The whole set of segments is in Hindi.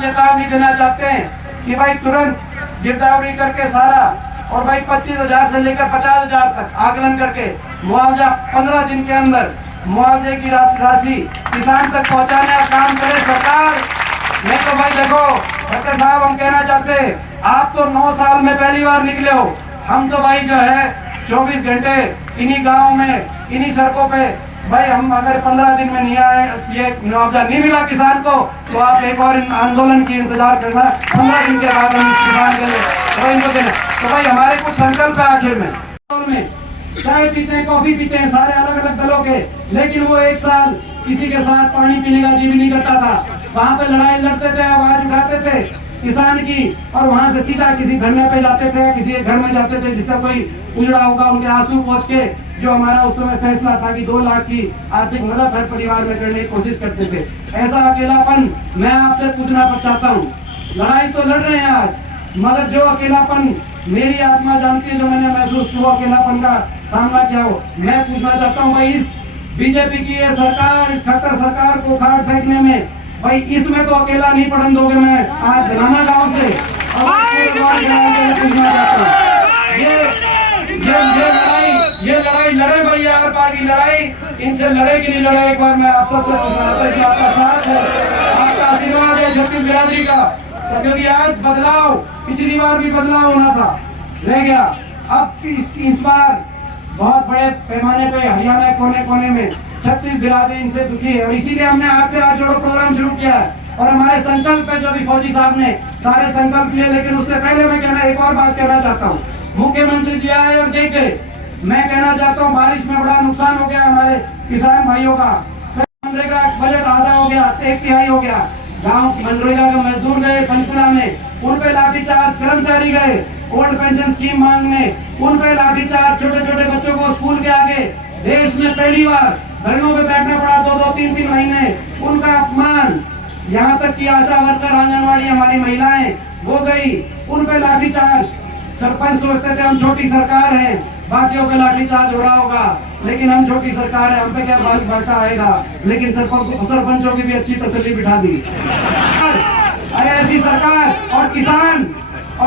चेतावनी देना चाहते हैं कि भाई तुरंत गिरदावरी करके सारा और भाई 25,000 से लेकर 50,000 तक आकलन करके मुआवजा 15 दिन के अंदर मुआवजे की राशि किसान तक पहुंचाने का काम करे सरकार। नहीं तो भाई देखो डॉक्टर साहब, हम कहना चाहते हैं आप तो 9 साल में पहली बार निकले हो, हम तो भाई जो है 24 घंटे इन्हीं गाँव में इन्हीं सड़कों पे। भाई हम अगर 15 दिन में नहीं आए, ये मुआवजा नहीं मिला किसान को, तो आप एक और आंदोलन की इंतजार करना, 15 दिन के बाद हम किसान के लिए तो इनको देना। तो भाई हमारे कुछ संकल्प है आखिर में चाय पीते हैं, कॉफी पीते हैं सारे अलग अलग दलों के, लेकिन वो एक साल किसी के साथ पानी पीने का जी भी नहीं करता था। वहाँ पे लड़ाई लड़ते थे, आवाज उठाते थे किसान की, और वहाँ से सीधा किसी धरने पे जाते थे, किसी घर में जाते थे जिसका कोई उजड़ा होगा, उनके आंसू पहुँच के जो हमारा उस समय फैसला था कि 2 लाख की आर्थिक मदद हर परिवार में करने की कोशिश करते थे। ऐसा अकेलापन मैं आपसे पूछना चाहता हूँ, लड़ाई तो लड़ रहे हैं आज, मगर जो अकेलापन मेरी आत्मा जानती है, जो मैंने महसूस किया अकेलापन का सामना किया हो, मैं पूछना चाहता हूँ भाई इस बीजेपी की ये सरकार, इस खट्टर सरकार को उखाड़ फेंकने में भाई इसमें तो अकेला नहीं पड़न दोगे। मैं आज धनाना गांव से पूछना चाहता हूँ, ये लड़ाई लड़े भाई, आर पार की लड़ाई इनसे लड़े कि नहीं लड़े, एक बार मैं आप सबसे पूछना चाहता हूँ। आपका साथ है, आपका आशीर्वाद है छत्तीस बिरादरी का, क्योंकि आज बदलाव, पिछली बार भी बदलाव होना था, रह गया। अब इस बार बहुत बड़े पैमाने पे हरियाणा कोने कोने में छत्तीस बिरादरी इनसे दुखी है, और इसीलिए हमने आज से हाथ जोड़ो प्रोग्राम शुरू किया है। और हमारे संकल्प है जो भी फौजी साहब ने सारे संकल्प लिए, लेकिन उससे पहले मैं कहना एक और बात कहना चाहता हूँ। मुख्यमंत्री जी आए और देख गए, मैं कहना चाहता हूँ बारिश में बड़ा नुकसान हो गया हमारे किसान भाइयों का, मनरेगा बजट आधा हो गया, 1/3 हो गया, गाँव मनरेगा का मजदूर गए पंचकुला में, उन पे लाठीचार्ज, कर्मचारी गए ओल्ड पेंशन स्कीम मांगने, उन पे लाठीचार्ज, छोटे छोटे बच्चों को स्कूल के आगे देश में पहली बार धरनों पे बैठना पड़ा 2-2, 3-3 महीने, उनका अपमान, यहाँ तक कि आशा वर्कर, आंगनवाड़ी हमारी महिलाएं वो गई, उन पे लाठीचार्ज। सरपंच सोचते थे हम छोटी सरकार है, बाकियों पे लाठीचार्ज हो रहा होगा, लेकिन हम छोटी सरकार है, हम पे क्या बाटा आएगा, लेकिन सरपंचों की भी अच्छी तसल्ली बिठा दी। ऐसी सरकार और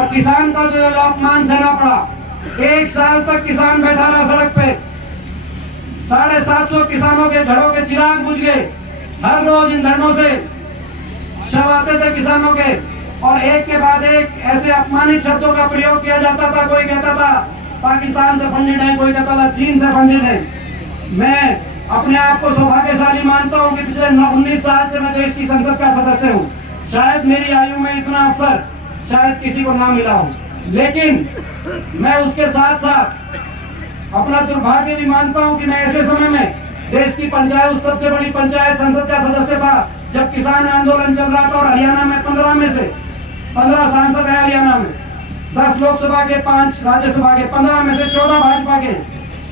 किसान का जो अपमान सहना पड़ा, 1 साल तक किसान बैठा रहा सड़क पे, 750 किसानों के घरों के चिराग बुझ गए, हर रोज इन धरनों से शव आते थे किसानों के, और एक के बाद एक ऐसे अपमानित शब्दों का प्रयोग किया जाता था। कोई कहता था पाकिस्तान से फंडिड है, कोई कहता था चीन से फंडिड है। मैं अपने आप को सौभाग्यशाली मानता हूं कि पिछले 19 साल से मैं देश की संसद का सदस्य हूं। शायद मेरी आयु में इतना अवसर शायद किसी को ना मिला हो, लेकिन मैं उसके साथ साथ अपना दुर्भाग्य भी मानता हूं कि मैं ऐसे समय में देश की पंचायत, सबसे बड़ी पंचायत संसद का सदस्य था जब किसान आंदोलन चल रहा था, और हरियाणा में 15 में से 15 सांसद है हरियाणा में, 10 लोकसभा के, 5 राज्यसभा के, 15 में से 14 भाजपा के।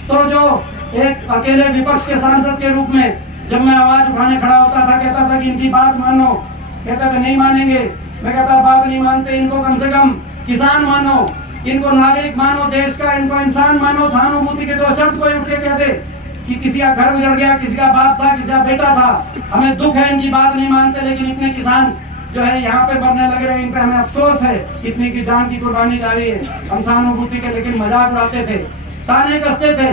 तो जो एक अकेले विपक्ष के सांसद के रूप में जब मैं आवाज उठाने खड़ा होता था, कहता था कि इनकी बात मानो, कहता था नहीं मानेंगे। मैं कहता बात नहीं मानते, इनको कम से कम किसान मानो, इनको नागरिक मानो देश का, इनको इंसान मानो। सहानुभूति के 2 शब्द कोई उठ के कह दे कि किसी का घर उजड़ गया, किसी का बाप था, किसी का बेटा था, हमें दुख है, इनकी बात नहीं मानते, लेकिन इतने किसान जो है यहाँ पे मरने लग रहे हैं, इन पे हमें अफसोस है, इतनी की जान की कुर्बानी जा रही है। हम सहानुभूति के लेकिन मजाक उड़ाते थे, ताने कसते थे।